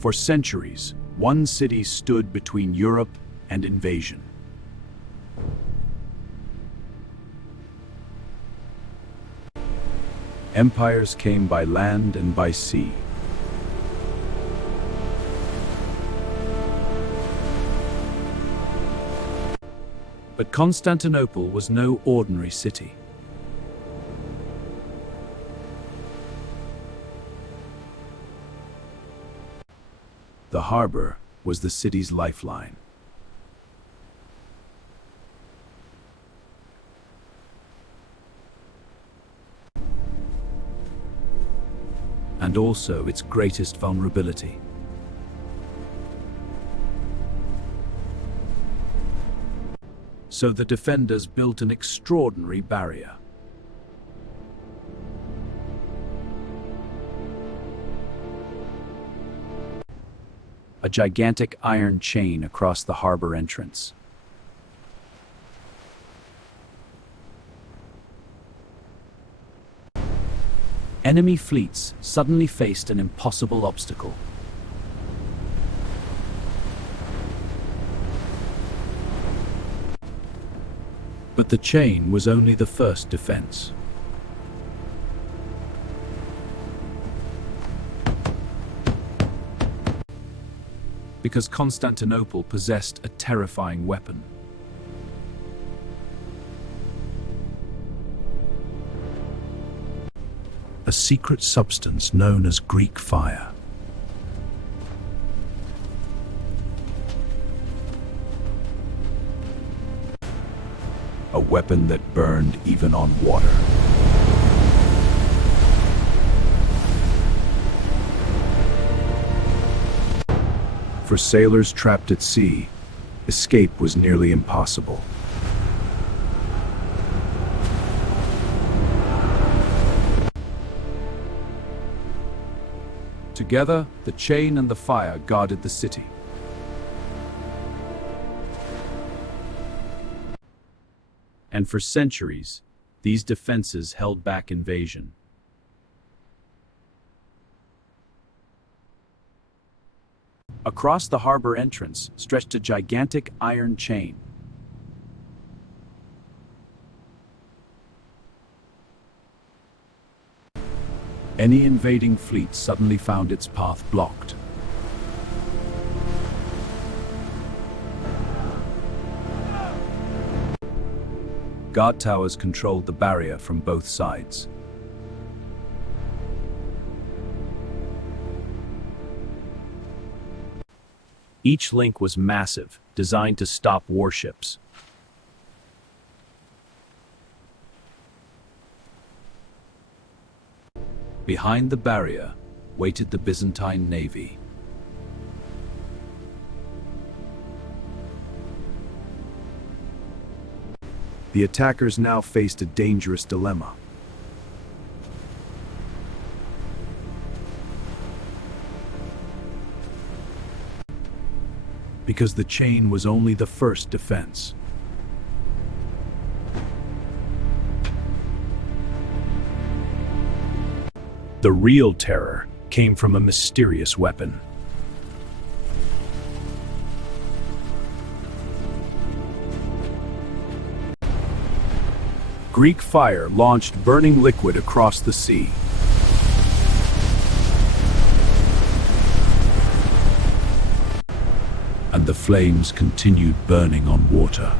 For centuries, one city stood between Europe and invasion. Empires came by land and by sea. But Constantinople was no ordinary city. The harbor was the city's lifeline. And also its greatest vulnerability. So the defenders built an extraordinary barrier. A gigantic iron chain across the harbor entrance. Enemy fleets suddenly faced an impossible obstacle. But the chain was only the first defense. Because Constantinople possessed a terrifying weapon. A secret substance known as Greek fire. A weapon that burned even on water. For sailors trapped at sea, escape was nearly impossible. Together, the chain and the fire guarded the city. And for centuries, these defenses held back invasion. Across the harbor entrance stretched a gigantic iron chain. Any invading fleet suddenly found its path blocked. Guard towers controlled the barrier from both sides. Each link was massive, designed to stop warships. Behind the barrier waited the Byzantine navy. The attackers now faced a dangerous dilemma. Because the chain was only the first defense. The real terror came from a mysterious weapon. Greek fire launched burning liquid across the sea. And the flames continued burning on water.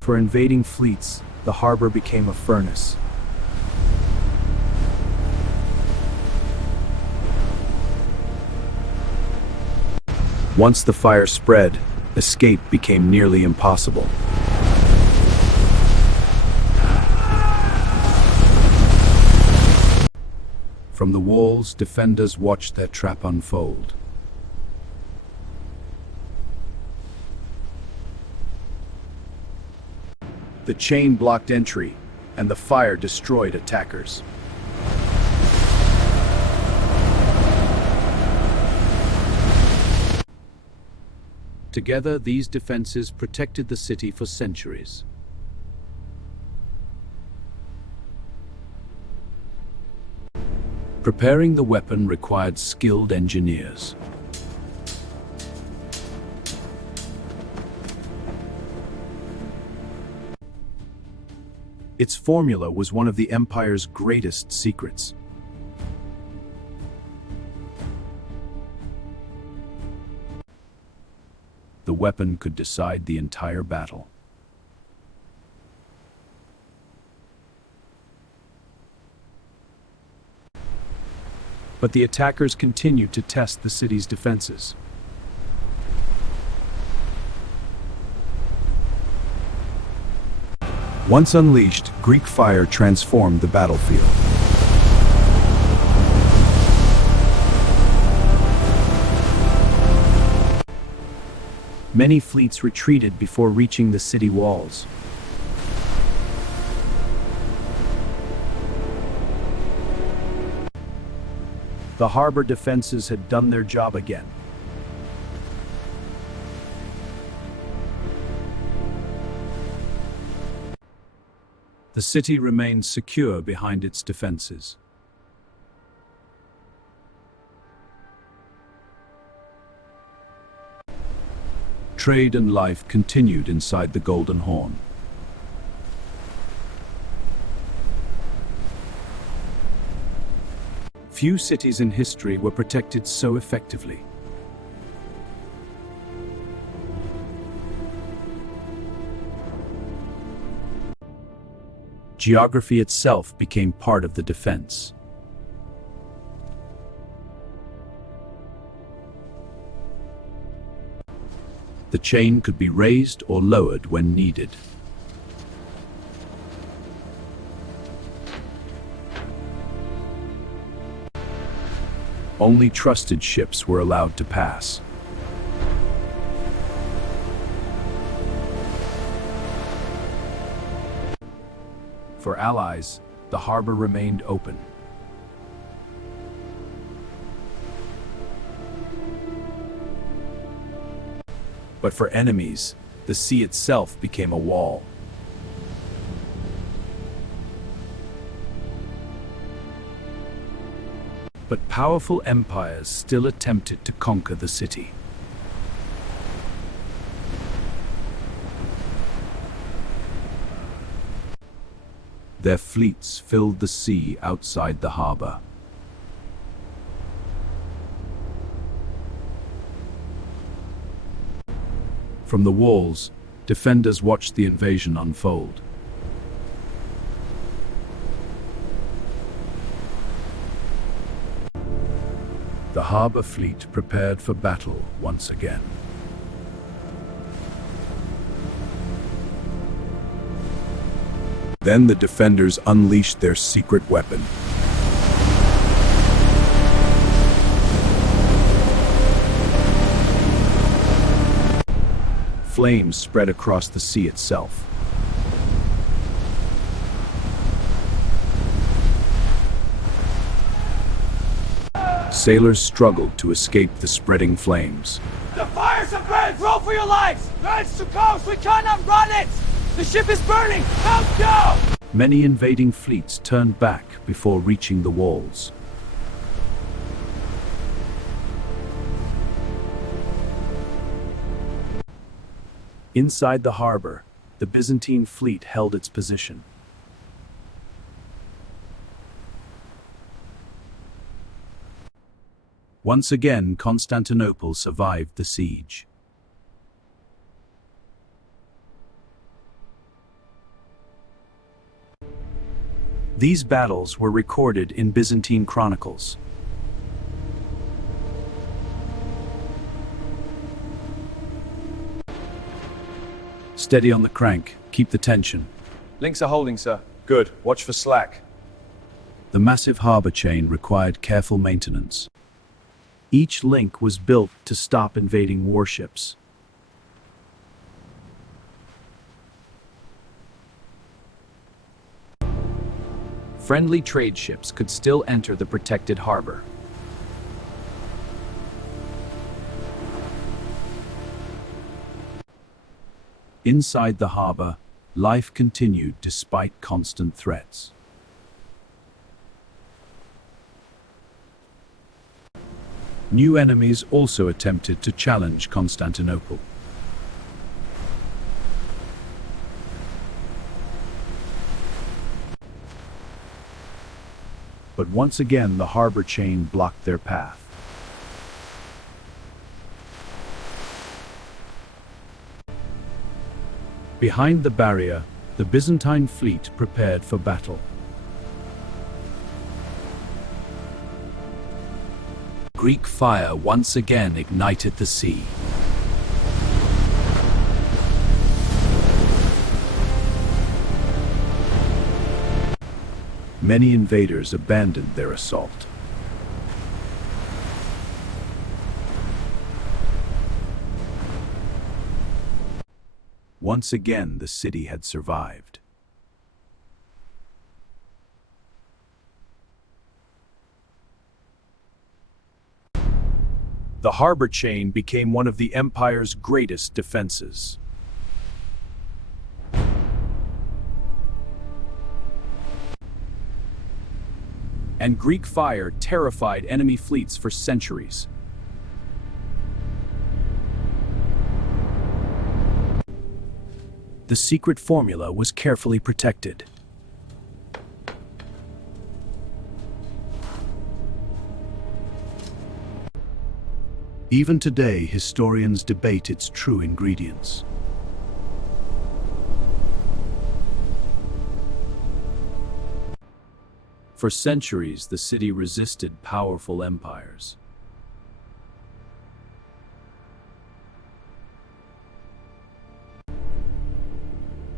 For invading fleets, the harbor became a furnace. Once the fire spread, escape became nearly impossible. From the walls, defenders watched their trap unfold. The chain blocked entry, and the fire destroyed attackers. Together, these defenses protected the city for centuries. Preparing the weapon required skilled engineers. Its formula was one of the Empire's greatest secrets. The weapon could decide the entire battle. But the attackers continued to test the city's defenses. Once unleashed, Greek fire transformed the battlefield. Many fleets retreated before reaching the city walls. The harbor defenses had done their job again. The city remained secure behind its defenses. Trade and life continued inside the Golden Horn. Few cities in history were protected so effectively. Geography itself became part of the defense. The chain could be raised or lowered when needed. Only trusted ships were allowed to pass. For allies, the harbor remained open. But for enemies, the sea itself became a wall. But powerful empires still attempted to conquer the city. Their fleets filled the sea outside the harbor. From the walls, defenders watched the invasion unfold. The harbor fleet prepared for battle once again. Then the defenders unleashed their secret weapon. Flames spread across the sea itself. Sailors struggled to escape the spreading flames. The fires have burned! Roll for your lives! It's to coast! We cannot run it! The ship is burning! Help go! Many invading fleets turned back before reaching the walls. Inside the harbor, the Byzantine fleet held its position. Once again, Constantinople survived the siege. These battles were recorded in Byzantine chronicles. Steady on the crank. Keep the tension. Links are holding, sir. Good. Watch for slack. The massive harbor chain required careful maintenance. Each link was built to stop invading warships. Friendly trade ships could still enter the protected harbor. Inside the harbor, life continued despite constant threats. New enemies also attempted to challenge Constantinople. But once again, the harbor chain blocked their path. Behind the barrier, the Byzantine fleet prepared for battle. Greek fire once again ignited the sea. Many invaders abandoned their assault. Once again, the city had survived. The harbor chain became one of the empire's greatest defenses. And Greek fire terrified enemy fleets for centuries. The secret formula was carefully protected. Even today, historians debate its true ingredients. For centuries, the city resisted powerful empires.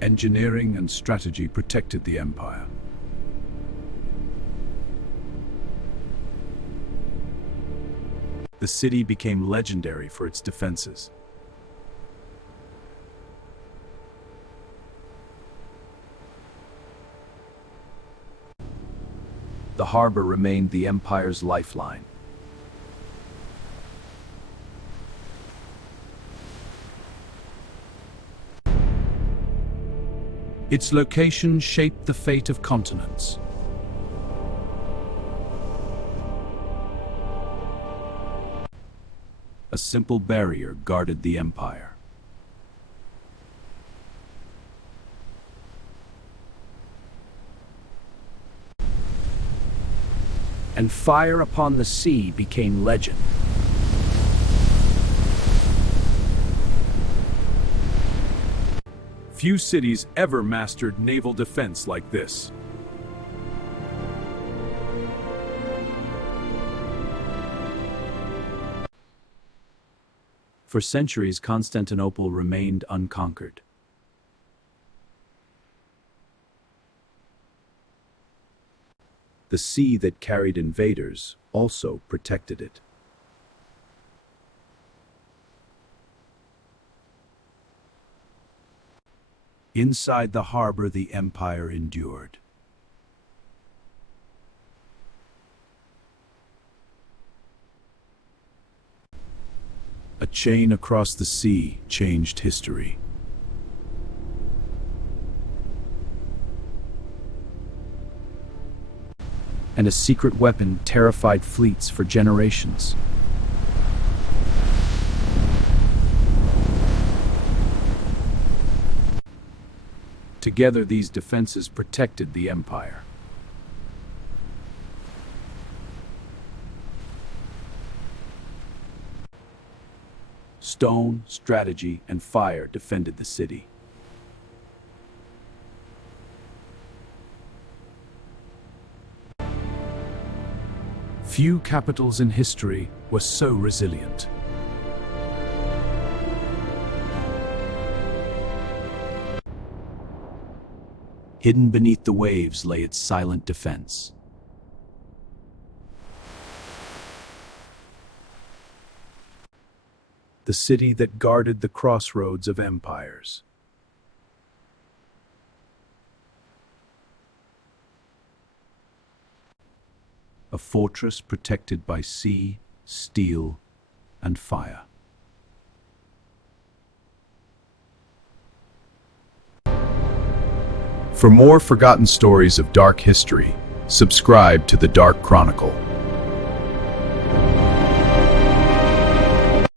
Engineering and strategy protected the empire. The city became legendary for its defenses. The harbor remained the empire's lifeline. Its location shaped the fate of continents. A simple barrier guarded the empire. And fire upon the sea became legend. Few cities ever mastered naval defense like this. For centuries, Constantinople remained unconquered. The sea that carried invaders also protected it. Inside the harbor, the empire endured. A chain across the sea changed history. And a secret weapon terrified fleets for generations. Together, these defenses protected the empire. Stone, strategy, and fire defended the city. Few capitals in history were so resilient. Hidden beneath the waves lay its silent defense. The city that guarded the crossroads of empires. A fortress protected by sea, steel, and fire. For more forgotten stories of dark history, subscribe to the Dark Chronicle.